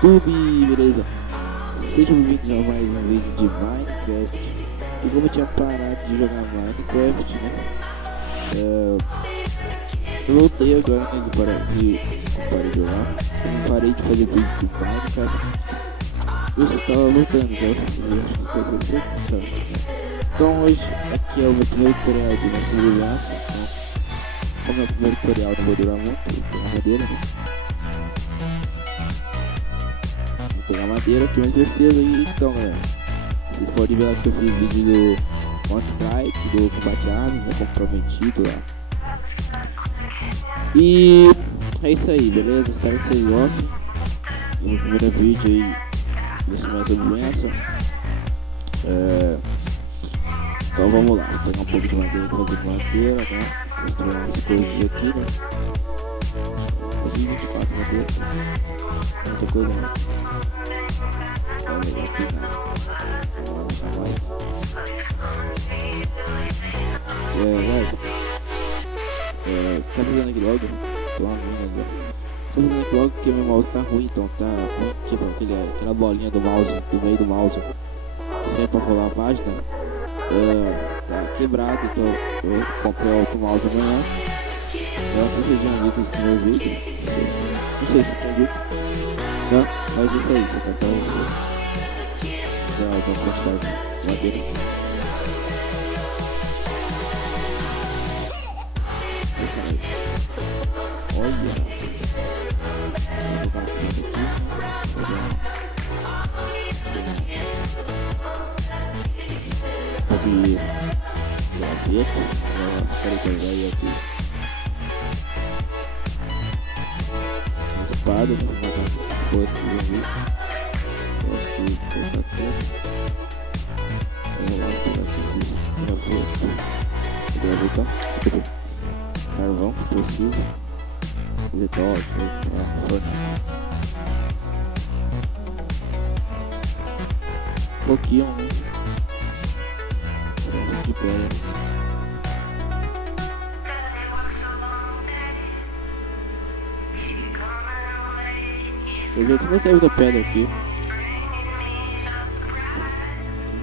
YouTube, beleza? Sejam bem-vindos a mais um vídeo de Minecraft. E como eu tinha parado de jogar Minecraft, né? Eu voltei agora, né? Parei de jogar. Eu parei de fazer vídeo de Minecraft. Eu só tava voltando, já. Então hoje aqui é o meu primeiro tutorial de uma segurança. Então, como é o primeiro tutorial, não vou durar muito, tem uma madeira, né? Vou pegar madeira que mais precisa aí. Então galera, vocês podem ver lá que eu fiz vídeo do Counter-Strike, do combate armas, né, como prometido lá. E é isso aí, beleza? Espero que vocês gostem. No primeiro vídeo aí, ensinando sobre essa. Então vamos lá, vou pegar um pouco de madeira pra fazer madeira, né? Mostrar umas coisas aqui, né? Fazer 24 madeira. Muita coisa, né? Tá legal aqui, né? Vamos deixar mais. Tá fazendo aqui logo? Tô uma ruim agora. Tô fazendo aqui logo porque meu mouse tá ruim, então tá ruim, tipo aquela bolinha do mouse, do meio do mouse. Se é pra rolar a página, tá quebrado, então eu comprei outro mouse amanhã. Não sei se já viu esse meu vídeo. Não sei se você viu. Não, mas isso aí, você cantar isso. Já quantidade de madeira. Olha, vou colocar aqui. Aqui, gaveta, quero pegar aí aqui. Espada, vou botar outro ali. Aqui, colocar tudo. Vamos lá, pegar aqui. Gaveta. Carvão que precisa. Vitória, um pouquinho, né? De pedra. Eu já também teve da pedra aqui.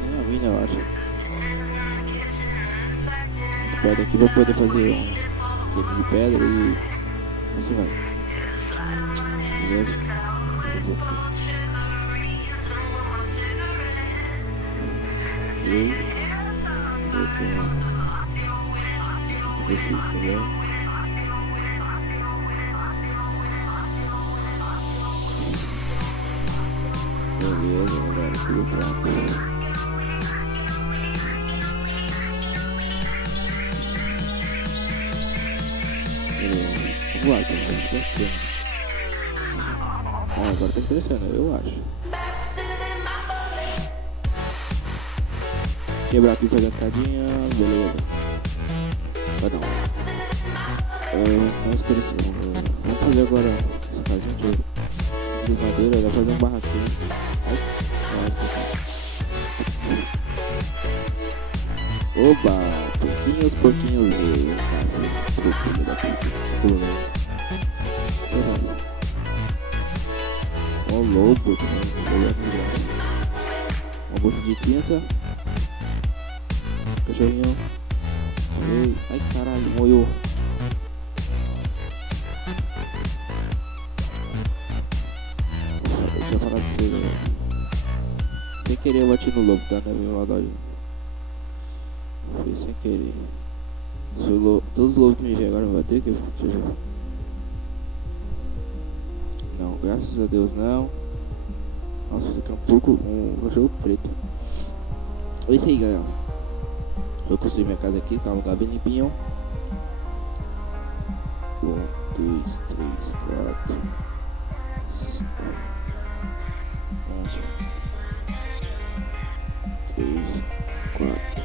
Nem a mina, eu acho. As pedras aqui pra poder fazer um de pedra e assim vai. Beleza? E aí? Esse, entendeu? Beleza, galera, tudo pronto. Vamos lá, tá crescendo. Agora tá crescendo, eu acho. Quebrar aqui, fazer a escadinha, beleza. Vai dar mais crescendo. Vamos fazer agora essa casinha de madeira, vai fazer um barraquinho. Oba, porquinhos veio. Filho da puta. Ó, lobo, uma bolsa de tinta. Cachorrinho. Ai caralho, molhou. Deixa eu falar pra você, galera. Sem querer eu bati no lobo, tá? Não é meu lado. Foi sem querer. Todos os lobos que me vêm agora vão bater, deixa eu ver. Não, graças a Deus não. Nossa, isso aqui é um porco, um cachorro preto. É isso aí, galera. Eu construí minha casa aqui, tá um lugar bem limpinho. 1, 2, 3, 4, 5, 3, 4.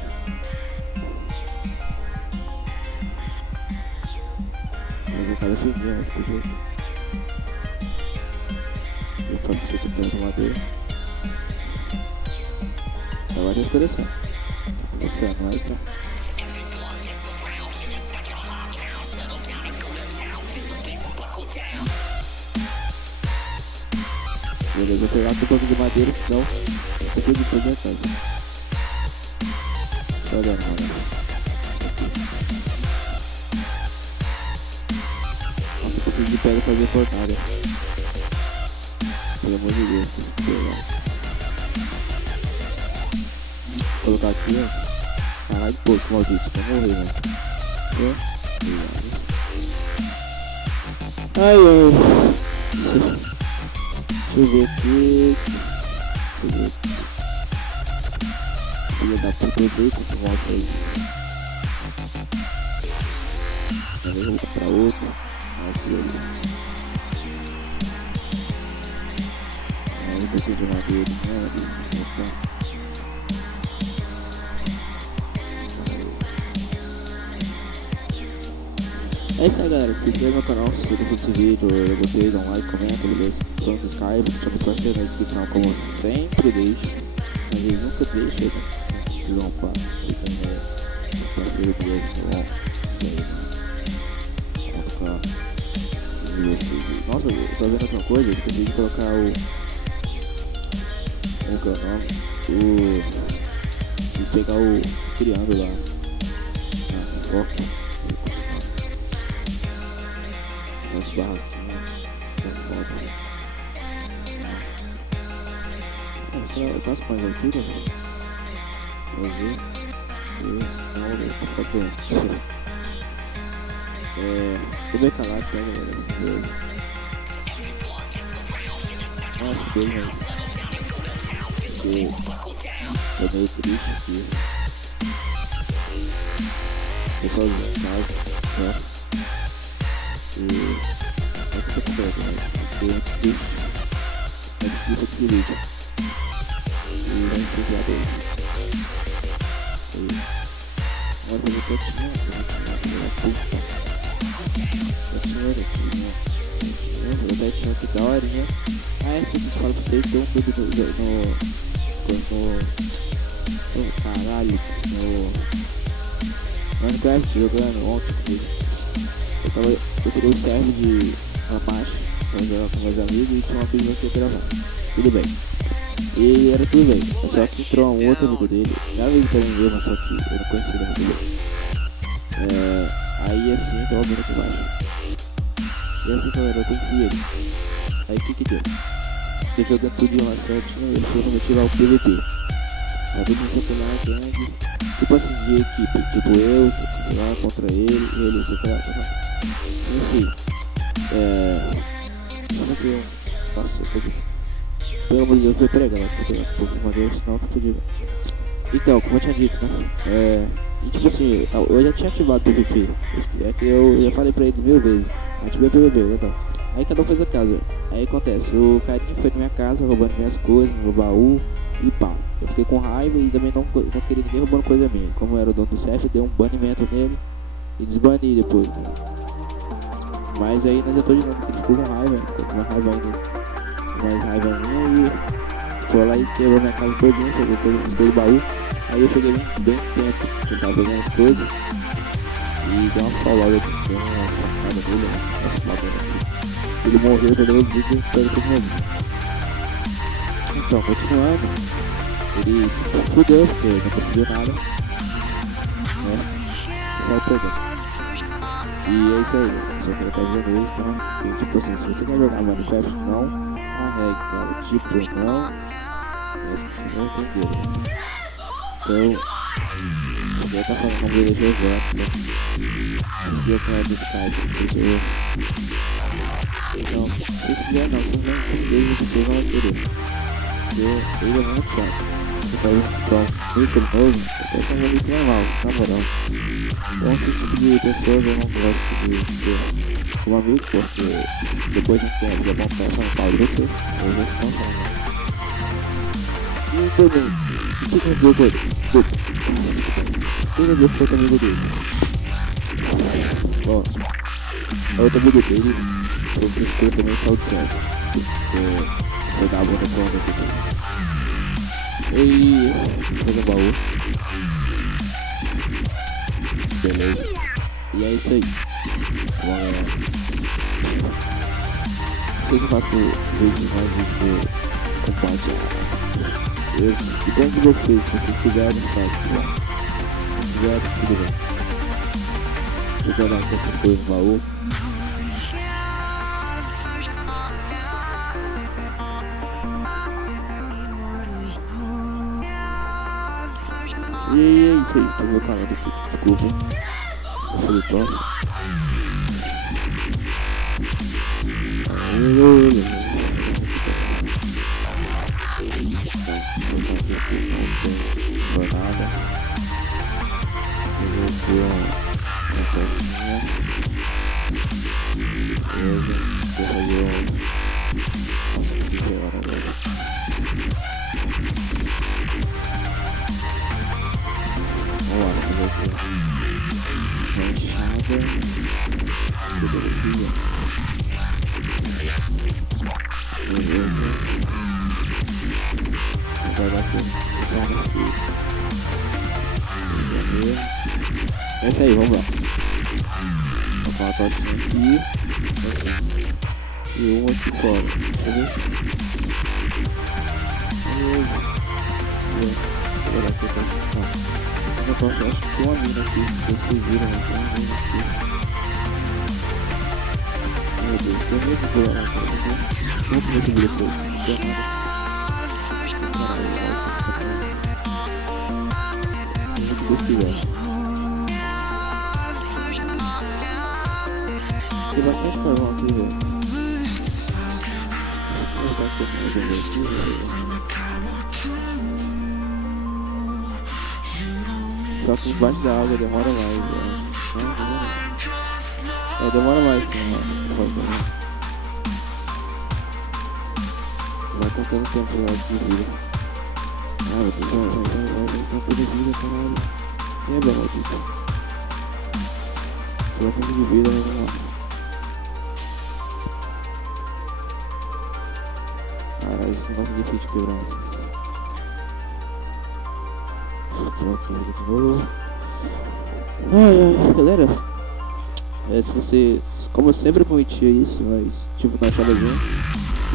Mas o cara sumiu, acho que eu falo pra você que tem uma madeira. Agora é interessante. Tá começando, mas tá. Beleza, vou pegar aqui um pouco de madeira, então eu tenho que fazer a casa. Tá dando, mano. Nossa, eu preciso de pedra fazer fornalha. Pelo amor de Deus, vou colocar aqui, ó. Caralho, pô, que maldito, vai morrer, mano. Ai, ai. Deixa eu ver aqui. Filha da puta, eu dei com o mouse aí. Eu vou pra outro. Aí eu preciso de madeira, né? É isso aí, galera. Se inscreva no canal, se gostou desse vídeo, eu gostei, dá um like, comenta, beleza? Põe no Skype, chama os parceiros na descrição, como sempre deixo. Mas eles nunca deixam, né? Vocês vão para os parceiros deles, tá bom? Vou colocar nossa, eu tô vendo outra coisa, esqueci de colocar o que é o nome? De pegar o triângulo lá na foca. As barraquinhas, eu faço mais altura, né? Vou ver. Não, eu tô bem calado, tá, galera? Nossa, bem, mas tô meio triste aqui. Tô sozinho em casa, né? E é que eu tô perto, né? Porque é difícil esse vídeo. E vai enxergar dois. Nossa, eu tô quietinho, eu até tinha que da horinha. Ah, é que eu falo pra vocês, tem um vídeo no caralho, no Minecraft jogando ontem. Eu tirei o serve de Ramacho pra jogar com meus amigos e tinha uma coisa que eu gravar. Tudo bem. E era tudo bem. Só que entrou um outro amigo dele. Já veio pra mim ver, mas só que eu não conhecia ele muito bem. Aí assim, eu tava vendo aqui embaixo. E assim, galera, eu conheci ele. Aí o que deu? Eu jogando tudo de uma certinho, ele foi me tirar o PVP. Aí todo mundo foi lá, gangue. Tipo assim, de equipe. Tipo eu, sei lá, contra ele, sei lá. Enfim. Vamos ver. Nossa, eu tô... Pelo amor de Deus, eu vou pegar, galera. Vou pegar um pouco de madeira, senão eu tô fodido. Então, como eu tinha dito, né? E tipo assim, eu já tinha ativado o PVP. É que eu já falei pra eles 1000 vezes. Ativei o PVP, então. Aí cada um fez a casa. Aí acontece, o carinha foi na minha casa roubando minhas coisas, no baú e pá. Eu fiquei com raiva e também não queria ninguém roubando coisa minha. Como eu era o dono do server, dei um banimento nele e desbani depois. Né? Mas aí nós já tô de novo, porque ele ficou com raiva, ficou com uma raiva ainda. Mais raiva minha e foi lá e quebrou minha casa todinha, pegou todo o baú. Aí eu cheguei bem tempo, eu tava pegando as coisas e deu uma falada de cima na cara dele, né? Ele morreu, perdeu o vídeo e espero que ele. Então, continuando, ele se fudeu porque não conseguiu nada, né? Só pegando. E é isso aí, só que ele tá vendo isso, então, e, tipo assim, se você quer jogar Minecraft, não arregue, cara, tipo, não, vocês não entenderam. Então, eu tá falando como ele jogou, né? E eu tenho a do Skype, então, se quiser não, vocês não entenderam, vocês vão querer. Porque ele é muito chato. Você tá um micro novo, eu tô um micro normal, na moral. Então, esse tipo de pessoas eu não gosto de ter como amigo, porque depois de um tempo já vão pensar no pau de você, eu vou te contar, né? E também, o que eu digo dele? Quem é foi amigo dele? Ó, a outra amigo dele, eu preciso também saiu de certo, porque foi dar a bunda pra onda dele. E fez um baú. Beleza. E é isso aí. Bom, galera. Vocês não façam vídeo mais vídeo compartilhar. Eu depende de vocês, se vocês quiserem, faz, tá? Se quiserem, tudo bem. Vou guardar qualquer coisa no baú. E é isso aí, tô meu canal aqui, desculpa. Eu sou o Tom. Não foi nada. Eu vou ter uma coisinha. Beleza. Vou fazer Nossa, que hora, velho. Vamos lá, fazer aqui. Uma enxada. Beleza. Vai dar aqui. É isso aí, vamos lá. Vou colocar a toquinha aqui. E uma aqui fora. Tá vendo? Agora aqui tá aqui. Eu acho que tem uma mina aqui. Vocês viram, né? Tem uma mina aqui. Meu Deus, tem medo de pular na cara. Vamos ver se vira fogo. Não tem nada. Desse velho. Tem bastante carvão aqui, velho. Vou colocar aqui, velho. Só que embaixo da água demora mais, velho. É, demora mais, né? Vai contando o tempo lá de vida. Ah, vai fazer vida, caralho. Lembra, maldito. Bastante de vida, mas vamos lá. Caralho, esse negócio é difícil de quebrar. Troca ele de novo. Galera. Se você... Como eu sempre prometia isso, mas tipo na sala junto.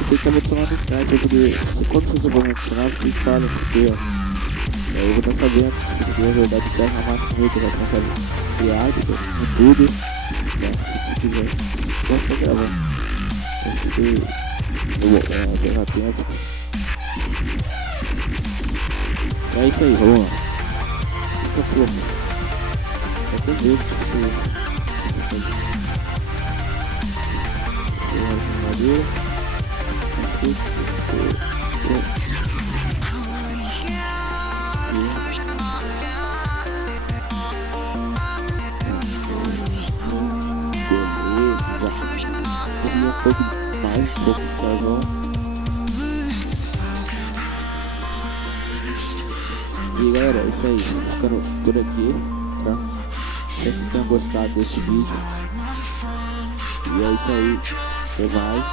Você acaba de tomar no Skype pra poder... Quando você for mencionar, vocês falam, porque eu vou estar sabendo que a verdade está na máquina muito, vai começar a criar, em tudo. Se quiser, pode estar gravando. Eu vou ganhar tempo. É isso aí, vamos lá. Fica pronto. Só tem Deus que madeira. Um pouco mais, um pouco de carvão. E galera, é isso aí, ficando por aqui, tá? Espero que tenham gostado desse vídeo. E é isso aí, até mais.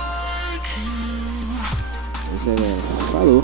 É isso aí, galera. Falou!